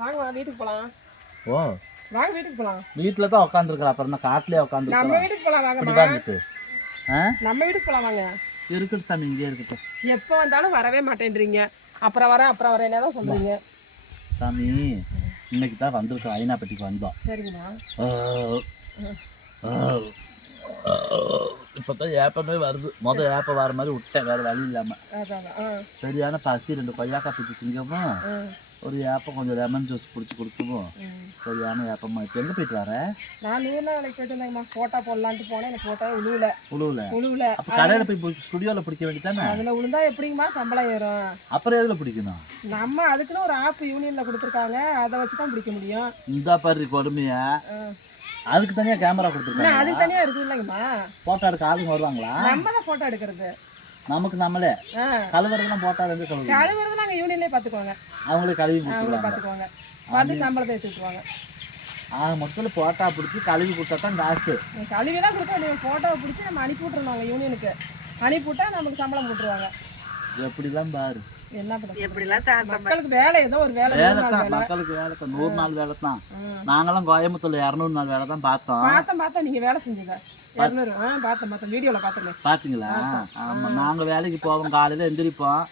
வாங்க வீட்டுக்கு போலாம். ஓ வாங்க வீட்டுக்கு போலாம். வீட்டில் தான் உட்காந்துருக்கலாம், அப்புறம் என்ன காட்டிலே உட்காந்துருக்கலாம். நம்ம வீட்டுக்கு போலாம் வாங்க. நம்ம வீட்டுக்கு போலாம் வாங்க. இருக்கட்டும் சாமி, இங்கே இருக்கட்டும். எப்போ வந்தாலும் வரவே மாட்டேன்றீங்க. அப்புறம் வரேன் தான் சொல்றீங்க. சாமி இன்னைக்கு தான் வந்திருக்கோம், ஐனாப்பட்டிக்கு வந்தோம். சரிங்கண்ணா. இப்போதான் ஏப்பமே வருது. ஏப்ப வர மாதிரி விட்டேன், வேற வழி இல்லாமல். சரியான பசி. 2 கொய்யாக்காய் பிடிச்சி திங்கவும், ஒரு ஏப்பம் கொஞ்சம் லெமன் ஜூஸ் பிடிச்சி கொடுக்கவும் சரியான ஏப்பமா. இப்போ எங்கே போயிட்டு வரேன்? நான் நூறுனா வேலைக்கு போயிட்டு இருந்தேங்கம்மா. ஃபோட்டோ போடலான்ட்டு போனேன். எனக்கு ஃபோட்டோ உழுவுல. அப்போ கடையில் போய் ஸ்டுடியோவில் பிடிக்க வேண்டியதானே? அதில் உளுந்தா எப்படிங்கம்மா சம்பளம் ஏறும்? அப்புறம் எதில் பிடிக்கணும்? நம்ம அதுக்குன்னு ஒரு ஆப் யூனியனில் கொடுத்துருக்காங்க, அதை வச்சு தான் பிடிக்க முடியும். இந்த பாரு கொடுமையா, அதுக்கு தனியாக கேமரா கொடுத்துருக்காங்க. அதுக்கு தனியாக இருக்குது இல்லைங்கம்மா. ஃபோட்டோ எடுக்க ஆளுங்க வருவாங்களா? நம்ம தான் ஃபோட்டோ எடுக்கிறது. நமக்கு நம்மளே கழுவுறதுலாம் போட்டா வந்து கழுவுறது நாங்கள் யூனியன்லேயே பார்த்துக்குவாங்க. அவங்களே கழுவி பார்த்துக்குவாங்க. வந்து சம்பளத்தை எடுத்துக்குவாங்க. மொத்தத்தில் ஃபோட்டோ பிடிச்சி கழுவி கொடுத்தா தான் காசு. கழுவி தான் கொடுத்தா நீங்கள் ஃபோட்டோவை பிடிச்சி நம்ம அனுப்பி விட்ருவாங்க யூனியனுக்கு. அனுப்பிவிட்டா நமக்கு சம்பளம் போட்டுருவாங்க. எப்படிலாம் பாரு, என்ன பண்ணுறது? எப்படிலாம் மக்களுக்கு வேலை ஏதோ ஒரு வேலை தான். மக்களுக்கு வேலை தான், 100 நாள் வேலை தான். நாங்களாம் கோயம்புத்தூர்ல 200 நாள் வேலை தான் பார்த்தோம். நீங்கள் வேலை செஞ்சீங்க 200. பார்த்தேன் வீடியோவில் பார்த்துருக்கேன். பார்த்தீங்களா? ஆமாம், நாங்கள் வேலைக்கு போவோம். காலையில் எந்திரிப்போம்,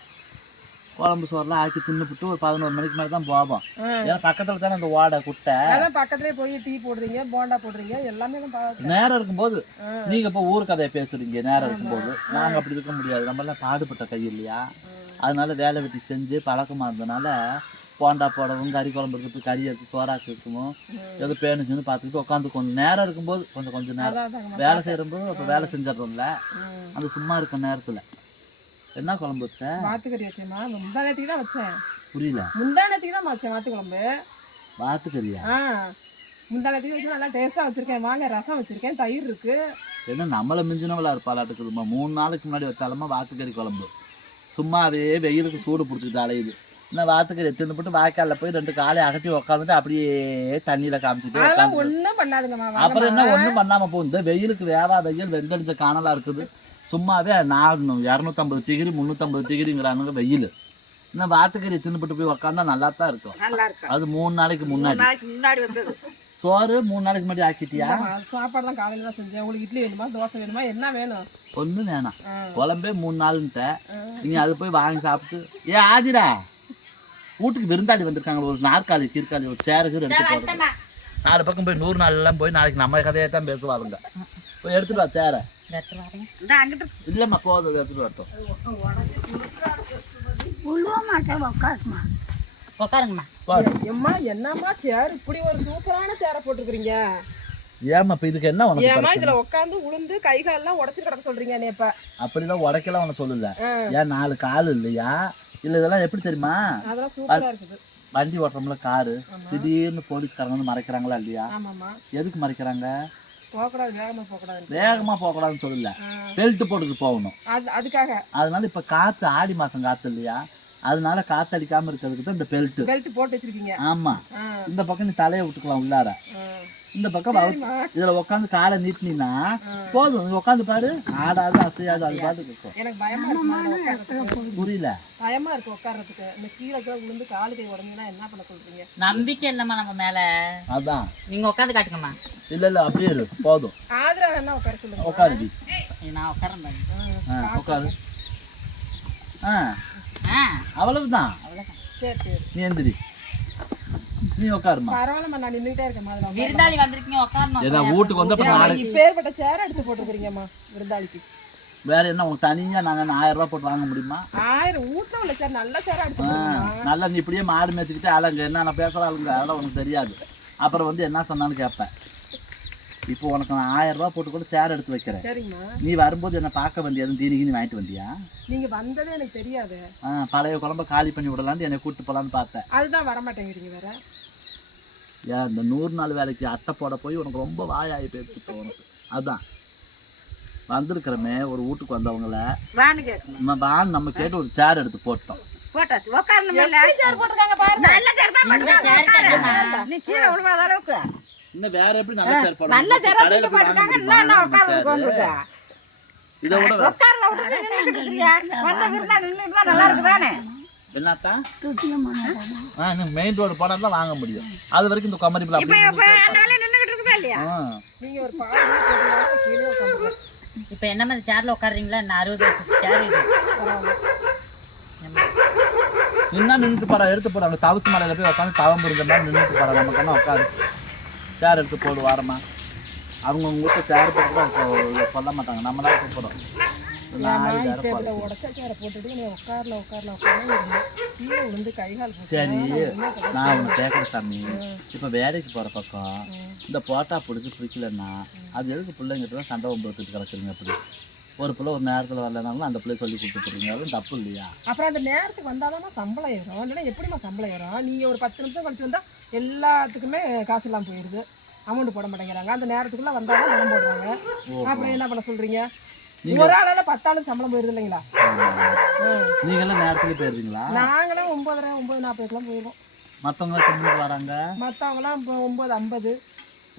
குழம்பு சோறுலாம் ஆக்கி தின்னுபிட்டு ஒரு 11 மணிக்கு மேலே தான் போவோம். ஏன்னா பக்கத்தில் தானே அந்த ஓடை குட்டை. பக்கத்துலேயே போய் டீ போடுறீங்க, போண்டா போடுறீங்க, எல்லாமே நேரம் இருக்கும்போது. நீங்கள் இப்போ ஊர் கதையை பேசுறீங்க நேரம் இருக்கும்போது. நாங்கள் அப்படி இருக்க முடியாது, நம்மளாம் பாடுபட்ட கை இல்லையா? அதனால வேலை வெட்டி செஞ்சு பழக்கமாக இருந்ததுனால போண்டா போடவும், கறி குழம்பு இருக்கிறது, கறி எடுத்து சோறாக்கு இருக்கணும், எது பேணுச்சுன்னு பார்த்துக்கிட்டு உட்காந்து கொஞ்சம் நேரம் இருக்கும்போது கொஞ்சம் நேரம் வேலை செய்யும்போது அப்போ வேலை செஞ்சிடறோம்ல. அந்த சும்மா இருக்க நேரத்தில் என்ன குழம்பு வச்சேன்? வாத்துக்கறி வச்சேம்மா. முந்தானத்துக்கு தான் வச்சேன். புரியல? முந்தானத்துக்கு தான் வச்சேன் வாத்து குழம்பு. வாத்துக்கறியா? முந்தானத்துக்கு வச்சு நல்லா டேஸ்ட்டாக வச்சுருக்கேன். வாங்க ரசம் வச்சுருக்கேன், தயிர் இருக்குது. என்ன நம்மளை மிஞ்சினவளா இருப்பாளாட்டுக்குதுமா? 3 நாளைக்கு முன்னாடி வச்சாலுமா வாத்துக்கறி குழம்பு. சும்மாவே வெயிலுக்கு சூடு பிடிச்சிக்கிட்டு அலையுது. இன்னும் வாத்துக்கறி எடுத்துன்னு போட்டு வாய்க்காலில் போய் 2 காலை அகட்டி உட்காந்துட்டு அப்படியே தண்ணியில் காமிச்சிட்டு ஒன்றும் பண்ணாதுங்கம்மா. அப்புறம் என்ன ஒன்றும் பண்ணாமல் போகுது? வெயிலுக்கு வேவா வெயில் வெந்தடிச்ச காணலாக இருக்குது. சும்மாவே 250 டிகிரி 350 டிகிரிங்கிறானுங்க வெயில். இன்னும் வாத்துக்கறி தின்னுபிட்டு போய் உக்காந்தா நல்லா தான் இருக்கும். அது 3 நாளைக்கு முன்னாடி வந்தது. சோறு 3 நாளைக்கு முன்னாடி ஆக்கிட்டியா? சாப்பாடுலாம் காலையில் தான் செஞ்சேன். உங்களுக்கு இட்லி வேணுமா, தோசை வேணுமா, என்ன வேணும்? ஒன்றும் வேணாம். குழம்பே 3 நாளுன்ட்ட நீங்கள் அது போய் வாங்கி சாப்பிட்டு. ஆதிரா, வீட்டுக்கு விருந்தாடி வந்திருக்காங்க. ஒரு நாற்காலி சீர்காழி ஒரு சேருக்கு எடுத்து போடுறது. 4 பக்கம் போய் 100 நாள்லாம் போய் நாளைக்கு நம்ம கதையை தான் பேசுவாருங்க. போய் எடுத்துட்டு வா சேரை. இல்லைம்மா போதும், எடுத்துட்டு வரட்டும். என்னம்மா சேர் இப்படி ஒரு சூப்பரான சேரை போட்டுருக்கீங்க? ஏமா இப்ப இதுக்கு என்ன உனக்கு? ஏமா இதுல உட்காந்து உளுந்து கை கால்லாம் உடச்சு கிடக்க சொல்றீங்க? இப்ப அப்படிதான் உடைக்கலாம் உனக்கு சொல்லல. ஏன் 4 கால் இல்லையா? இல்ல இதெல்லாம் எப்படி தெரியுமா? அதெல்லாம் சூப்பரா இருக்குது. வண்டி ஓட்டுறோம்ல காரு, திடீர்னு போலீஸ்காரங்க வந்து மறைக்கிறாங்களா இல்லையா? எதுக்கு மறைக்கிறாங்க? வேகமா போகக்கூடாதுன்னு சொல்லல, பெல்ட் போட்டுட்டு போகணும். அதுக்காக. அதனால இப்ப காத்து ஆடி மாசம் காத்து இல்லையா? அதனால காத்தடிக்காம இருக்கிறதுக்கு தான் இந்த பெல்ட் போட்டு வச்சிருக்கீங்க. ஆமா, இந்த பக்கம் நீ தலையை விட்டுக்கலாம் உள்ளார, இந்த பக்கம் இதுல உட்காந்து காலை நீட்டினா போதும். உட்காந்து பாரு, ஆடாது அசையாது, அது பாட்டுக்கு இருக்கும். எனக்கு பயமா இருக்கு. புரியல? பயமா இருக்கு உட்கார்றதுக்கு. இந்த கீழே விழுந்து காலு கை உடஞ்சுன்னா என்ன பண்ண சொல்றீங்க? நம்பிக்கை இல்லம்மா நம்ம மேல. அதான் நீங்க உட்காந்து காட்டுங்கம்மா. இல்ல அப்படியே இரு, போதும். ஆதரா என்ன உட்கார சொல்லுங்க. உட்காருடி. நான் உட்காரேன். உட்காரு. அவ்வளவுதான். சரி சரி, நீ எந்திரி, நீ உட்காருமா. பரவாயில்லம்மா, நான் நின்றுட்டே இருக்கேன். மாதிரி விருந்தாளி வந்திருக்கீங்க, உட்காரணும். ஏதா வீட்டுக்கு வந்தா இப்பேற்பட்ட சேர் எடுத்து போட்டுக்கிறீங்கம்மா விருந்தாளிக்கு. வேற என்ன உங்களுக்கு தனியா நாங்க 1000 ரூபாய் போட்டு வாங்க முடியுமா? 1000 வீட்டுல உள்ள சேர் நல்ல சேரா எடுத்து நல்லா நீ இப்படியே மாடு மேய்ச்சிக்கிட்டு ஆளுங்க என்ன பேசுறாளுங்க அதெல்லாம் உனக்கு தெரியாது. அப்புறம் வந்து என்ன சொன்னான்னு கேட்பேன். இப்போ உனக்கு நான் 1000 ரூபாய் போட்டு கூட சேர் எடுத்து வைக்கிறேன். சரிம்மா. நீ வரும்போது என்ன பார்க்க வேண்டியது தீனி கீனி வாங்கிட்டு வந்தியா? நீங்க வந்ததே எனக்கு தெரியாது. பழைய குழம்ப காலி பண்ணி விடலான்னு என்னை கூப்பிட்டு போலான்னு பார்த்தேன். அதுதான் வரமாட்டேங்கிறீங்க வேற. ஏன் இந்த 100 நாள் வேலைக்கு அட்டை போட போய் உனக்கு ரொம்ப வாயாகி போயிடுச்சு இப்போ உனக்கு. அதுதான் வந்திருக்கிறமே ஒரு வீட்டுக்கு வந்தவங்கள நம்ம கேட்டு ஒரு சேர் எடுத்து போட்டோம். இன்னும் வேற எப்படி நல்ல சேர் போட? நல்ல சேர் போட்டுருக்காங்க. இன்னும் உட்கார்ந்து இத விட என்னத்தா இன்னும் மெயின் ரோடு போனால் தான் வாங்க முடியும். அது வரைக்கும் இந்த கம்மரி பிள்ளை நீங்க ஒரு பால் போட்டு கீழே உட்காந்துக்கலாம். இப்ப என்ன மாதிரி சேர்ல உட்காடுறீங்களா? நான் 60 வயசு சேர் இது இன்னும் நின்றுட்டு போறா எடுத்து போறாங்க. தவிச்சு மலையில போய் உட்காந்து தவம் புரிஞ்ச மாதிரி நின்றுட்டு போறா. நமக்கு என்ன உட்காரு சேர் எடுத்து போடு வாரமா. அவங்க உங்க வீட்டு சேர் போட்டு சொல்ல மாட்டாங்க. நம்மளால கூப்பிடுறோம். உடச்ச சேரை போட்டுட்டு நீ உட்காரல கீழே விழுந்து கைகால் சரி நான் ஒன்று கேட்குறேன் சாமி. இப்போ வேலைக்கு போகிற பக்கம் இந்த போட்டா பிடிக்கலன்னா அது எதுக்கு பிள்ளைங்கிட்ட தான் சண்டை ஒம்பத்துட்டு கிடக்குறீங்க? அப்படி ஒரு பிள்ளை ஒரு நேரத்தில் வரலனாலும் அந்த பிள்ளைய சொல்லி கொடுத்துட்றீங்க. அதுவும் தப்பு இல்லையா? அப்புறம் அந்த நேரத்துக்கு வந்தாலும் சம்பளம் ஏறும். இல்லைன்னா எப்படிமா சம்பளம் ஏறும்? நீங்கள் ஒரு 10 நிமிஷம் கழிச்சு வந்தால் எல்லாத்துக்குமே காசு இல்லாமல் போயிடுது. அமௌண்ட் போட மாட்டேங்கிறாங்க. அந்த நேரத்துக்குள்ளே வந்தாலும் பணம் போடுவாங்க. அப்புறம் என்ன பண்ண சொல்கிறீங்க? ஒரு ஆளால 10 ஆளு சம்பளம் போயிருது இல்லைங்களா? நீங்களாம் நேரத்துக்கு போயிருந்தீங்களா? நாங்களாம் 9:30 9:40 போயிடுவோம். மற்றவங்க எத்தனை வராங்க? மற்றவங்களாம் இப்போ 9:50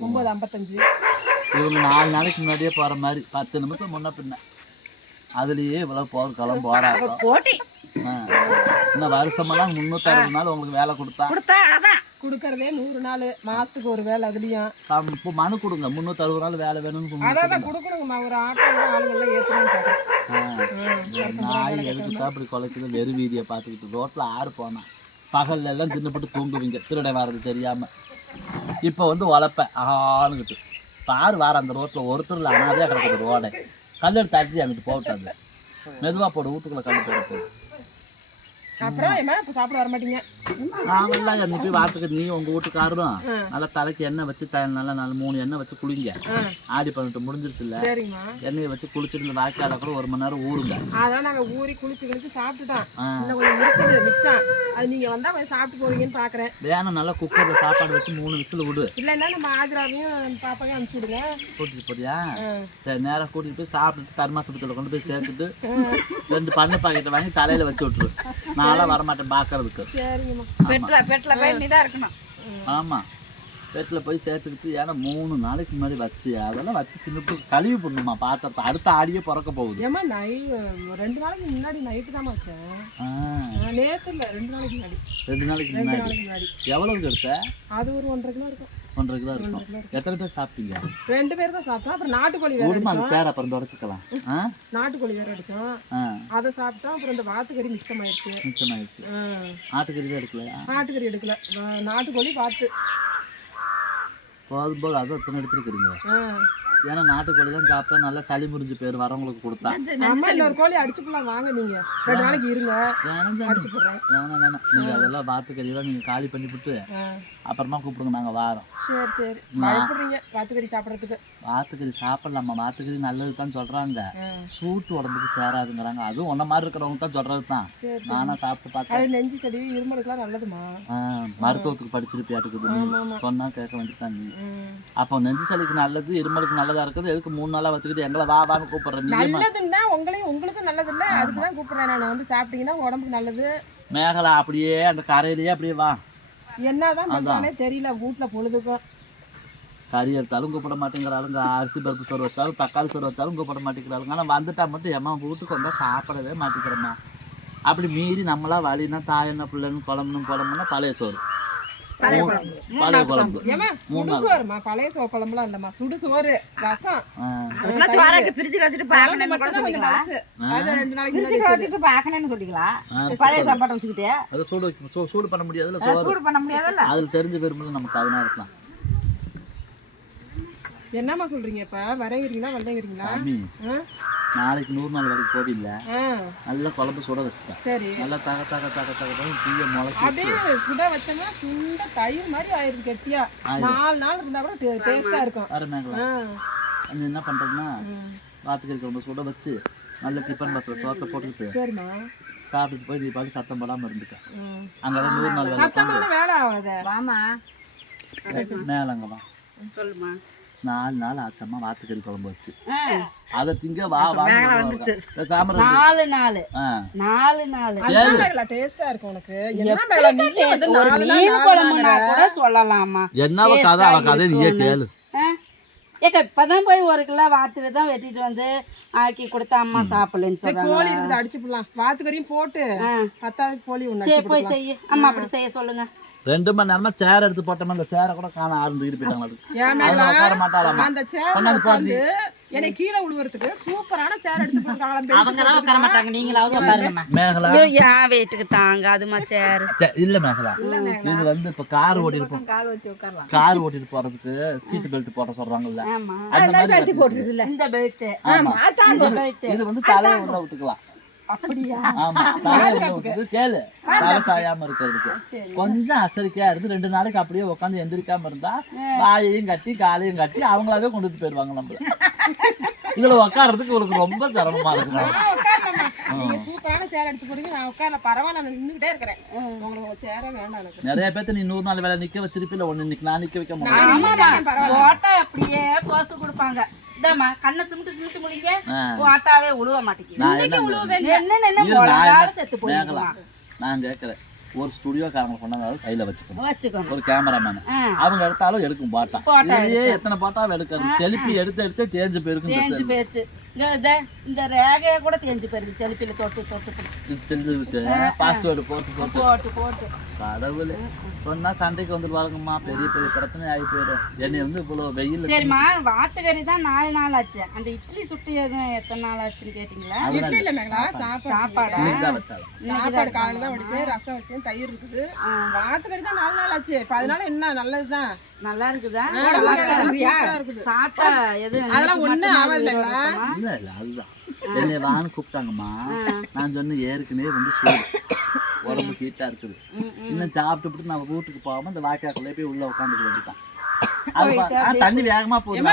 9:55. இவங்க 4 நாளைக்கு முன்னாடியே போகிற மாதிரி 10 நிமிஷம் முன்ன பின்ன அதுலேயே இவ்வளோ கிளம்பு போகிறாங்க. போட்டி இன்னும் வருஷமெல்லாம் 360 நாள் உங்களுக்கு வேலை கொடுத்தா கொடுக்கறதே 100 நாள், மாசத்துக்கு ஒரு வேலை. அதுலயும் இப்போ மனு கொடுங்க 360 நாள் வேலை வேணும்னு. அதான் கொடுக்கணுங்கம்மா. ஒரு ஆட்டோ ஆளுங்கெல்லாம் ஏற்றுறேன்னு நாய் எதுக்கு தான் இப்படி குலைக்குது? வெறும் வீதியை பார்த்துக்கிட்டு ரோட்டில் ஆறு போனால் பகல்ல எல்லாம் தின்னுபட்டு தூங்குவீங்க திருடை வர்றது தெரியாமல். இப்போ வந்து உழப்பேன் ஆளுங்கிட்டு பாரு வார அந்த ரோட்டில் ஒருத்தர் அனாதையாக கிடக்குது ரோடை. கல் எடுத்து அடிச்சு அங்கிட்டு போட்டாங்க. மெதுவாக போடு வீட்டுக்குள்ளே கல் போட போடு. அப்புறம் என்ன இப்போ சாப்பிட வர மாட்டீங்க? நாங்கெல்லாம் அன்னைக்கு வாரத்துக்கு நீ உங்கள் வீட்டுக்காரரும் நல்லா தலைக்கு எண்ணெய் வச்சு நல்லா 3 எண்ணெய் வச்சு குளிங்க. ஆடி 18 முடிஞ்சிருச்சு இல்லை? சரிம்மா. எண்ணெயை வச்சு குளிச்சுட்டு வாய்க்கால கூட 1 மணி நேரம் ஊறுங்க. அதான் நாங்கள் ஊறி குளிச்சு சாப்பிட்டுட்டோம். இன்னும் கொஞ்சம் இருக்குது மிச்சம். அது நீங்கள் வந்தால் கொஞ்சம் சாப்பிட்டு போவீங்கன்னு பார்க்குறேன். வேணும் நல்லா குக்கரில் சாப்பாடு வச்சு 3 விசில் விடு. இல்லைன்னா நம்ம ஆஜராவையும் பாப்பாவையும் அனுப்பிச்சி விடுங்க. கூட்டிட்டு போறியா? சரி நேராக கூட்டிகிட்டு போய் சாப்பிட்டுட்டு கருமாசபத்தில் கொண்டு போய் சேர்த்துட்டு 2 பண்ணு பாக்கெட்டை வாங்கி தலையில் வச்சு விட்ரு. நான்லாம் வரமாட்டேன் பார்க்கறதுக்கு. சரிங்கம்மா. பெட்டில் போய் நீ தான் இருக்கணும். ஆமாம் பெட்டில் போய் சேர்த்துக்கிட்டு. ஏன்னா 3 நாளைக்கு முன்னாடி வச்சு அதெல்லாம் வச்சு தின்னுட்டு கழுவி போடணுமா பாத்திரத்தை. அடுத்த ஆடியே பிறக்க போகுது. ஏமா 2 நாளைக்கு முன்னாடி நைட்டு தான் வச்சேன். நேற்று இல்லை 2 நாளைக்கு முன்னாடி. 2 நாளைக்கு முன்னாடி. எவ்வளவுக்கு எடுத்த? அது ஒரு 1.5 கிலோ இருக்கும். 1.5 கிலோ இருக்கும். எத்தனை பேர் சாப்பிட்டீங்க? 2 பேர் தான் சாப்பிட்டோம். அப்புறம் நாட்டுக்கோழி வேற அடிச்சோம். சேர் அப்புறம் தொடச்சிக்கலாம். நாட்டுக்கோழி வேற அடிச்சோம். அதை சாப்பிட்டோம். அப்புறம் இந்த வாத்துக்கறி மிச்சமாயிடுச்சு. ஆட்டுக்கறி எடுக்கலையா? ஆட்டுக்கறி எடுக்கல. நாட்டுக்கோழி வாத்து போதும் போது அதுவும் எத்தனை எடுத்துருக்குறீங்க? ஏன்னா நாட்டுக்கோழி தான் சாப்பிட்டா நல்லா சளி முறிஞ்சு பேர் வரவங்களுக்கு கொடுத்தா. ஆமா இன்னொரு கோழி அடிச்சு போலாம் வாங்க. நீங்க 2 நாளைக்கு இருங்க அடிச்சு போடுறேன். வேணாம் நீங்க அதெல்லாம் வாத்துக்கறியெல்லாம் நீங்க காலி பண்ணிவிட்டு அப்புறமா கூப்பிடுங்க நாங்க வாரோம். சரி சரி. பயப்படுறீங்க வாத்துக்கறி சாப்பிட்றதுக்கு? வாத்துக்கறி சாப்பிடலாமா? வாத்துக்கறி நல்லது தான் சொல்றாங்க. சூட்டு உடம்புக்கு சேராதுங்கிறாங்க. அதுவும் ஒன்ன மாதிரி இருக்கிறவங்க தான் சொல்றது தான். நானா சாப்பிட்டு பார்த்தேன். அது நெஞ்சு சளி இருமலுக்குலாம் நல்லதுமா? மருத்துவத்துக்கு படிச்சிருப்பியாட்டுக்குது. நீ சொன்னா கேட்க வேண்டியதான். நீ அப்போ நெஞ்சு சளிக்கு நல்லது இருமலுக்கு நல்லதா இருக்குது. எதுக்கு 3 நாளா வச்சுக்கிட்டு எங்களை வான்னு கூப்பிடுறேன்? நல்லதுன்னா உங்களுக்கும் நல்லது இல்லை. அதுக்கு தான் கூப்பிடுறேன். நான் வந்து சாப்பிட்டீங்கன்னா உடம்புக்கு நல்லது. மேகலா அப்படியே அந்த கரையிலேயே அப்படியே வா. என்னதான் பண்றானே தெரியல. வீட்டில் பொழுதுக்கும் கறி எடுத்தாலும் கூப்பிட மாட்டேங்கிறாளுங்க. அரிசி பருப்பு சோறு வச்சாலும் தக்காளி சோறு வச்சாலும் கூப்பிட மாட்டேங்கிறாளுங்க. ஆனால் வந்துட்டா மட்டும் ஏமா வீட்டுக்கு வந்தால் சாப்பிடவே மாட்டேங்கிறேம்மா. அப்படி மீறி நம்மளா வழினா தாய் என்ன பிள்ளைன்னு குழம்புன்னா பழைய சோறு பழைய குழம்பு. பழைய சோறு குழம்புலாம் இல்லம்மா. சுடு சோறு ரசம் பிரிட்ஜில் வச்சுட்டு பார்க்கணும்னு சொல்லிக்கலாம். பழைய சாப்பாட்டை வச்சுக்கிட்டே அதை சூடு பண்ண முடியாதுல்ல. சூடு பண்ண முடியாதுல்ல. அதில் தெரிஞ்ச பெருமில்ல நமக்கு. அதனால இருக்கலாம். என்னம்மா சொல்றீங்க? இப்ப வரைகிறீங்களா வந்தேங்கிறீங்களா? நாளைக்கு 100 நாள் வரைக்கும் போதில்ல. நல்லா குழம்பு சுட வச்சுட்டேன். சரி நல்லா தக தக தக தக தீய முளைச்சி அப்படியே சுட வச்சோம்னா சுண்ட தயிர் மாதிரி ஆயிருக்கு கெட்டியா. 4 நாள் இருந்தா கூட டேஸ்டா இருக்கும். அருமைங்களா? அது என்ன பண்றதுன்னா வாத்துக்கறி குழம்பு சுட வச்சு நல்ல டிஃபன் பாக்ஸ்ல சோத்தை போட்டுக்கிட்டு சரிம்மா சாப்பிட்டுட்டு போய் நீ பாட்டு சத்தம் போடாம இருந்துட்டேன். அங்கதான் 100 நாள் சத்தம் வேலை ஆகாத. வாமா மேலங்கவா சொல்லுமா. 4 நாள் ஆச்சம்மா வாத்துக்கறி குழம்பு வச்சு அதை திங்க வா வா. 4 நாள் டேஸ்டா இருக்கும். உனக்கு மீன் குழம்புனா கூட சொல்லலாமா? என்ன கதை அவ கதை நீயே கேளு. ஏக்கா இப்பதான் போய் 1 கிலோ வாத்துக்கு தான் வெட்டிட்டு வந்து ஆக்கி கொடுத்த அம்மா சாப்பிடலன்னு சரி, சொல்றாங்க. கோழி இருக்குது அடிச்சு போடலாம். வாத்துக்கறியும் போட்டு 10வது கோழி ஒண்ணு சரி அடிச்சு போய் போடலாம். செய்ய அம்மா அப்படி செய்ய சொல்லுங்க. 2 மணி நேரமா சேர் எடுத்து போட்டோம், அந்த சேரை கூட காண ஆரம்பிக்கிட்டு போயிட்டாங்க. ஏன் மேல உட்கார மாட்டாளாமா. அந்த சேர் வந்து என்னை கீழே விழுவுறதுக்கு சூப்பரான சேர் எடுத்து போட்டுருக்காங்க. அவங்களாம் உட்கார மாட்டாங்க, நீங்களாவது உட்காருங்கம்மா. மேகலா ஏன் வெயிட்டுக்கு தாங்க அதுமா சேர் இல்ல மேகலா, இது வந்து இப்ப கார் ஓட்டிட்டு போ, கால் வச்சு உட்காரலாம். கார் ஓட்டிட்டு போறதுக்கு சீட் பெல்ட் போட சொல்றாங்கல்ல, ஆமா அந்த மாதிரி கட்டி போட்டுருது இல்ல. இந்த பெல்ட் ஆமா. இது வந்து தலையை உள்ள விட்டுக்கலாம். அப்படியா? ஆமா, தலையை உள்ள விட்டுட்டு கேளு, தலை சாயாம இருக்கிறதுக்கு கொஞ்சம் அசரிக்கையா இருந்து 2 நாளைக்கு அப்படியே உட்காந்து எந்திரிக்காம இருந்தா வாயையும் கட்டி காலையும் கட்டி அவங்களாவே கொண்டுட்டு போயிருவாங்க நம்மள. இதுல உட்கார்றதுக்கு உங்களுக்கு ரொம்ப சிரமமா இருக்கு. நீங்க சூப்பரான சேர் எடுத்து போடுங்க, நான் உட்கார பரவாயில்ல, நான் நின்றுட்டே இருக்கிறேன். உங்களுக்கு சேரே வேண்டாம் எனக்கு. நிறைய பேர்த்த நீ 100 நாள் வேலை நிக்க வச்சிருப்பில்ல, ஒண்ணு இன்னைக்கு நான் நிக்க வைக்க முடியும். ஆமாமா ஓட்டா அப்படியே போசு கொடுப்பாங்க. இதாம்மா கண்ணை சிமிட்டு முடிங்க, ஓட்டாவே உழுவ மாட்டேங்குது. நான் என்ன என்ன போடாத செத்து போயிடலாம். நான் கேட்கறேன், ஒரு ஸ்டுடியோக்காரங்க கொண்டாந்தாலும் கையில வச்சுக்கணும், வச்சுக்கணும். ஒரு கேமராமேன் அவங்க எடுத்தாலும் எடுக்கும் பாட்டா. இதுலயே எத்தனை பாட்டா எடுக்கிறது, செல்ஃபி எடுத்து தேஞ்சு போயிருக்கும். தேஞ்சு போயிடுச்சு. இந்த ரேகைய கூட தேஞ்சு போயிருக்கு செல்ஃபில தொட்டு செல்லுக்கு பாஸ்வேர்டு போட்டு போட்டு கடவுளே சொன்னா சண்டைக்கு வந்துருவாங்கம்மா, பெரிய பெரிய பிரச்சனை ஆகி போயிடும். என்னை வந்து இவ்வளவு வெயில். சரிம்மா, வாத்துக்கறி தான் 4 நாள் ஆச்சு. அந்த இட்லி சுட்டு எத்தனை நாள் ஆச்சுன்னு கேட்டீங்களா? இட்லி இல்ல மேங்களா, சாப்பாடு இன்னைக்குதான் வச்சாங்க. சாப்பாடு காலையில தான் வடிச்சு, ரசம் வச்சு, தயிர் இருக்குது. வாத்துக்கறி தான் 4 நாள் ஆச்சு. இப்ப அதனால என்ன நல்லதுதான், நல்லா இருக்குதா? சூப்பரா இருக்குது. சாப்பிட்டா எது அதெல்லாம் ஒண்ணு ஆகாது மேங்களா. இல்ல இல்ல, அதுதான் என்னை வான்னு கூப்பிட்டாங்கம்மா. நான் சொன்னேன் ஏற்கனவே வந்து சூடு, உடம்பு ஹீட்டா இருக்குது, இன்னும் சாப்பிட்டு நம்ம வீட்டுக்கு போகாம இந்த வாய்க்காக்குள்ளே போய் உள்ள உட்காந்துக்க வேண்டியதான். அது தண்ணி வேகமா போகுது,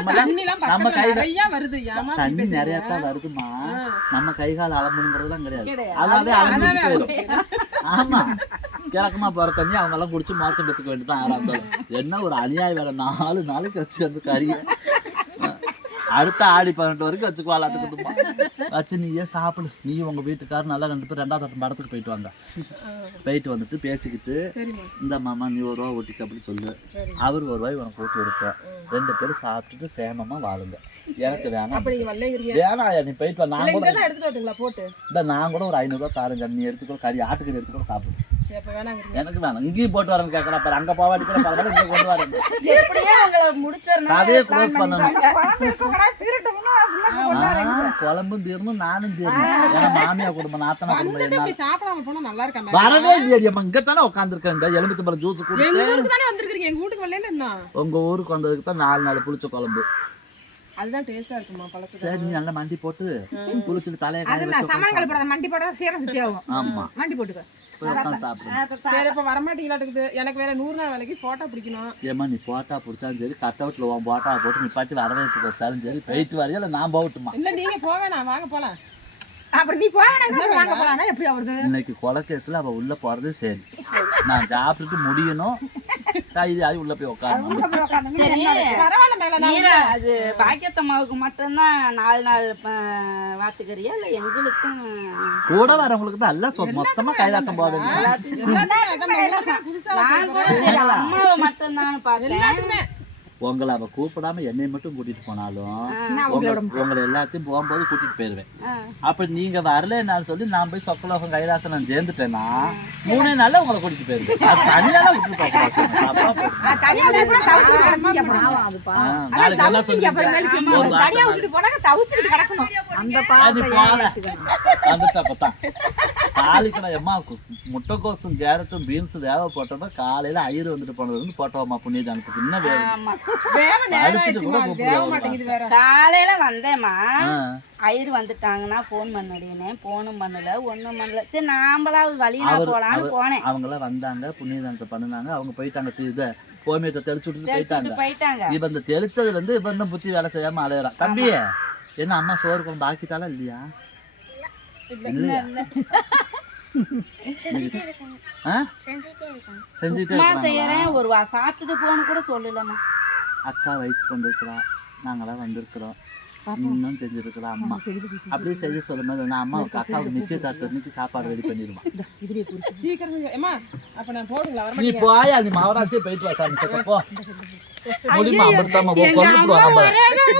நம்ம கை நிறைய வருது. தண்ணி நிறைய தான் வருதுமா, நம்ம கை கால் அலம்புங்கிறதுலாம் கிடையாது, அதாவே அலம்பு போயிடும். ஆமா, கிழக்கமா போற தண்ணி அவங்க எல்லாம் குடிச்சு மாச்சம் பெற்றுக்க வேண்டியதான். ஆறாந்தாலும் என்ன ஒரு அநியாயம் வேற, 4 நாளைக்கு வச்சு வந்து கறிய அடுத்த ஆடி 18 வரைக்கும் வச்சுக்குவாளாட்டுக்குதுமா. வச்சு நீயே சாப்பிடு, நீ உங்க வீட்டுக்காரர் நல்லா 2 பேர் 2வது படத்துக்கு போயிட்டு வாங்க. போயிட்டு வந்துட்டு பேசிக்கிட்டு, இந்த மாமா நீ 1 ரூபா ஓட்டிக்க அப்படி சொல்லு, அவர் 1 ரூபாய் உனக்கு ஓட்டி கொடுப்பேன், 2 பேரும் சாப்பிட்டுட்டு சேமமா வாழுங்க. எனக்கு வேணாம் வேணாயா, நீ போயிட்டு வா, நான் கூட போட்டு நான் கூட ஒரு 500 ரூபா தாருங்க, நீ எடுத்துக்கோ, கறி ஆட்டுக்கறி எடுத்துக்கூட சாப்பிடு. எனக்கு வேணாம், இங்கேயும் போட்டு வரேன்னு கேட்கலாம், அப்புறம் அங்க போவாடி கூட பரவாயில்ல, இங்க கொண்டு வரேன். கதையை க்ளோஸ் பண்ணணும். குழம்பும் தீரணும், நானும் தீரணும். ஏன்னா மாமியா குடும்பம், நாத்தனா குடும்பம் சாப்பிடாம போனா நல்லா இருக்கா? வரவே இல்லையா, இங்கத்தானே உட்காந்துருக்கேன். இந்த எலுமிச்சம்பழம் ஜூஸ் குடிச்சு எங்க வீட்டுக்கு வரல என்ன, உங்க ஊருக்கு வந்ததுக்கு தான் 4 நாள் புளிச்ச குழம்பு. அதுதான் டேஸ்டா இருக்குமா பழசு. சரி, நீ நல்லா மண்டி போட்டு புளிச்சிட்டு தலையை காய வச்சு சமான்கள் போடாத, மண்டி போடாத சீரம் சுத்தி ஆகும். ஆமா, மண்டி போட்டுக்க. சாப்பிடு. சரி, இப்ப வரமாட்டீங்களாட்டுக்குது. எனக்கு வேற 100 நாள் வேலைக்கு போட்டோ பிடிக்கணும். ஏமா நீ போட்டா பிடிச்சாலும் சரி, கட் அவுட்ல உன் போட்டா போட்டு நீ பாட்டி வரவேற்று வச்சாலும் சரி, போயிட்டு வரையா இல்லை நான் போகட்டுமா? இல்ல நீங்க போவேணா, வாங்க போலாம். அப்புறம் நீ போவேன் வாங்க போலாம், எப்படி ஆகுது? இன்னைக்கு கொலை கேஸ்ல அவ உள்ள போறது சரி, நான் சாப்பிட்டுட்டு முடியணும், இது ஆகி உள்ள போய் உட்காரணும். அது பாக்கியத்தம்மாவுக்கு மட்டும்தான் 4 நாள் வாத்துக்கறியா இல்ல எங்களுக்கும் கூட வரவங்களுக்கு தான் எல்லாம் மொத்தமா கைலாசம் போகுது. அம்மாவை மட்டும்தான் பாக்கிறேன். உங்களை அவ கூப்பிடாம என்னை மட்டும் கூட்டிட்டு போனாலும் உங்களை எல்லாத்தையும் போகும்போது கூட்டிட்டு போயிருவேன். அப்ப நீங்க வரலன்னு சொல்லி நான் போய் சொக்கலோகம் கைலாசம் நான் சேர்ந்துட்டேன்னா 3 நாள்ல உங்களை கூட்டிட்டு போயிருவேன். தனியால விட்டு நாளைக்கு என்ன சொல்லுங்க, வந்துட்டு அப்பதான் தாளிக்கடா எம்மா முட்டைக்கோசும் கேரட்டும் பீன்ஸும் வேக போட்டோம்னா காலையில ஐயர் வந்துட்டு போனது வந்து போட்டோம்மா புண்ணியதானத்துக்கு. இன்னும் காலையில வந்தேம்மா, ஐயர் வந்துட்டாங்கன்னா போன் பண்ணுறேனே, போனும் பண்ணல ஒன்னும் பண்ணல. சரி நாம்பளாவது வழியில போலான்னு போனேன். அவங்க எல்லாம் வந்தாங்க, புண்ணியதானத்தை பண்ணுனாங்க, அவங்க போயிட்டாங்க. இதை கோமியத்தை தெளிச்சு விட்டுட்டு போயிட்டாங்க. இவ இந்த தெளிச்சதுல இருந்து இவ இன்னும் புத்தி வேலை செய்யாம அலையறான். தம்பி என்ன அம்மா சோறு குழம்பு ஆக்கிட்டாலா இல்லையா? இல்லையா? செஞ்சுட்டே செய்யறேன். ஒரு சாப்பிட்டு போன கூட சொல்லலம்மா. அக்கா வயசுக்கு வந்திருக்கிறா, நாங்களாம் வந்திருக்கிறோம், இன்னும் செஞ்சிருக்கிறோம். அம்மா அப்படியே செய்ய சொல்லும் போது நான் அம்மா அக்காவுக்கு நிச்சயதார்த்தம் சாப்பாடு ரெடி பண்ணிடுவான். சீக்கிரம் நீ போயா, நீ மவராசியே போயிட்டு வா சாமி போ. முடியுமா அப்படித்தாம்மா கொண்டு அம்மா நம்ம ஒரே